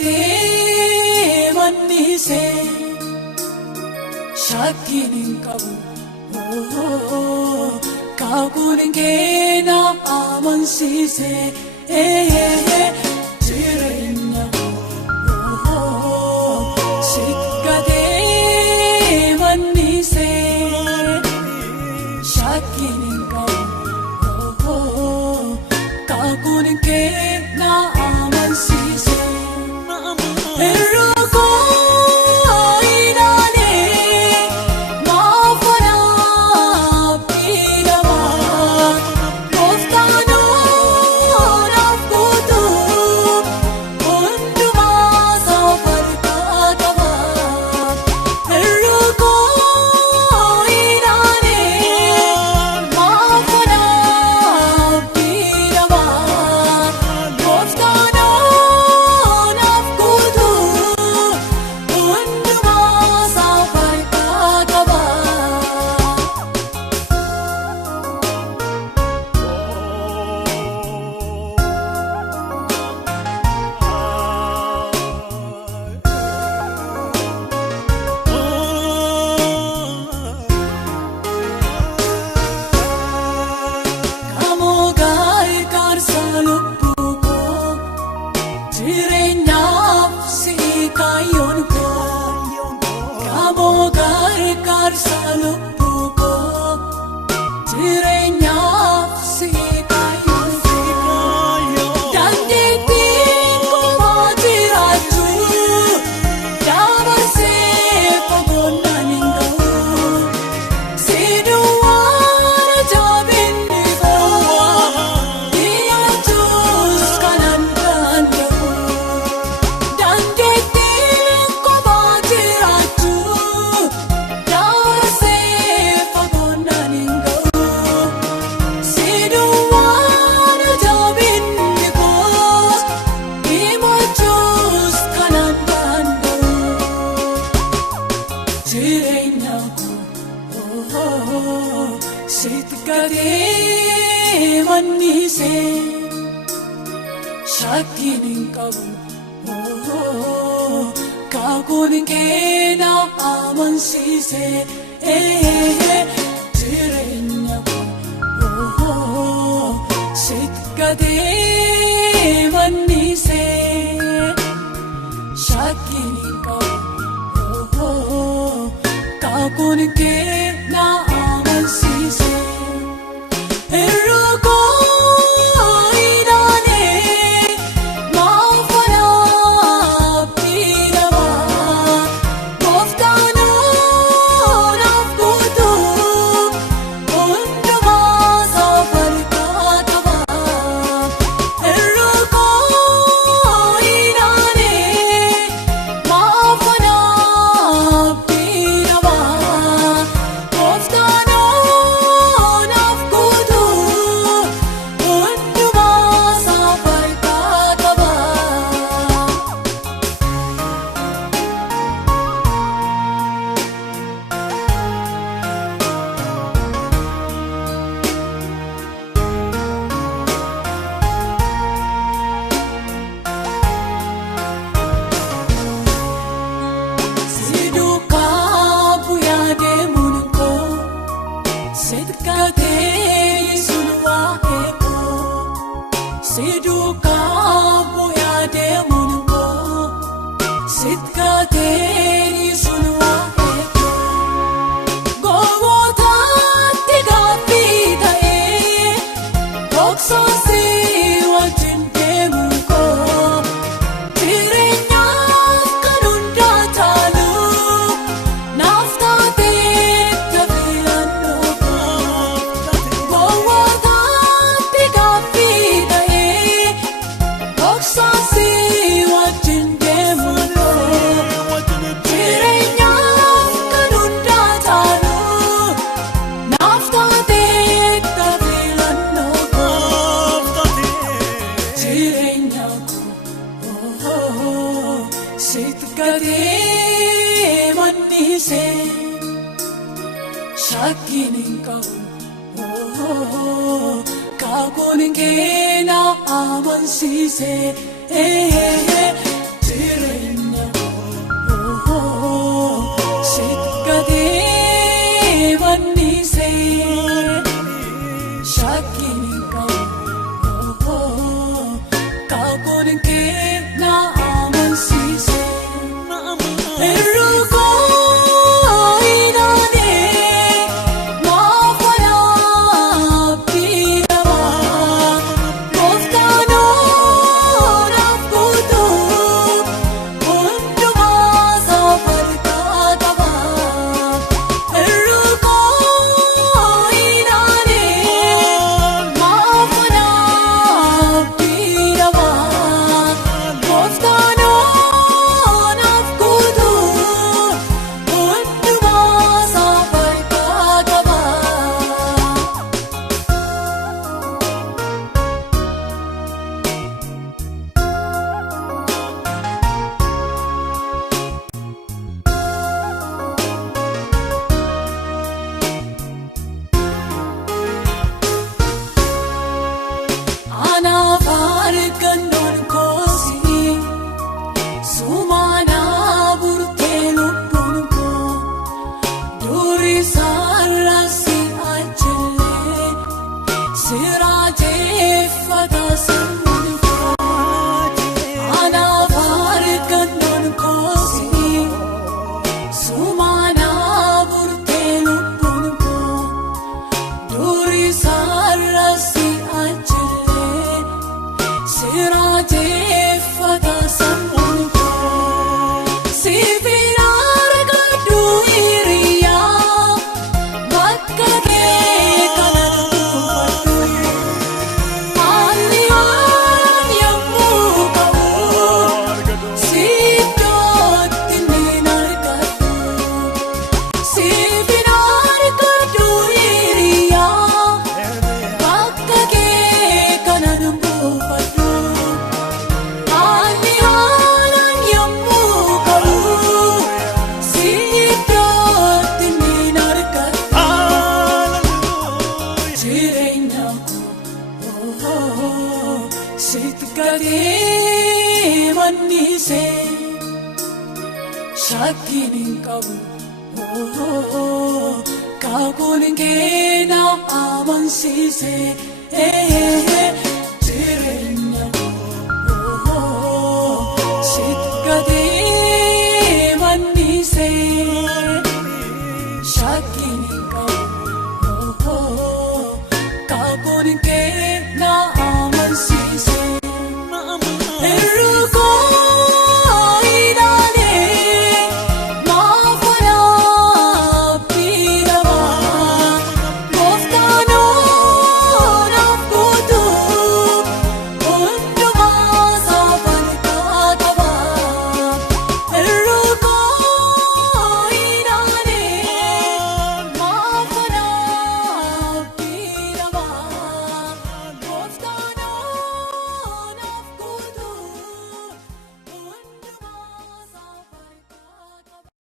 Sitikatee mannisee shakkiin hin qabu. Kakuun keena amansiisee jireenya sitikatee mannisee shakkiin hin qabu. Kakuun keena amansiisee. Sitikatee mannisee shakkiin hin qabu. Kakuun keena amansiisee jireenya sitikatee mannisee shakkiin hin qabu. Kakuun keena amansiisee. Sitikatee sun waa'ee koo siduukaa bu'aa deemuun koo sitikatee sun waa'ee koo gowwootatti gaaffii ta'ee dhoksaasii wajjin deemuun koo jireenyaaf kan hundaa taalu naaf taatee taphilannoo. Sitikatee mannisee shakkiin hin qabu. Kakuun keena amansiisee Durisaarraa si ajjelee siraateeffata sirni anaaf harkannoon koosi sumaanaa burtee lubbuun koo Durisaarraa si ajjelee siraateeffata sirni Sitkatee mannisee shakkiin hin qabu kakuun kee na amansiisee.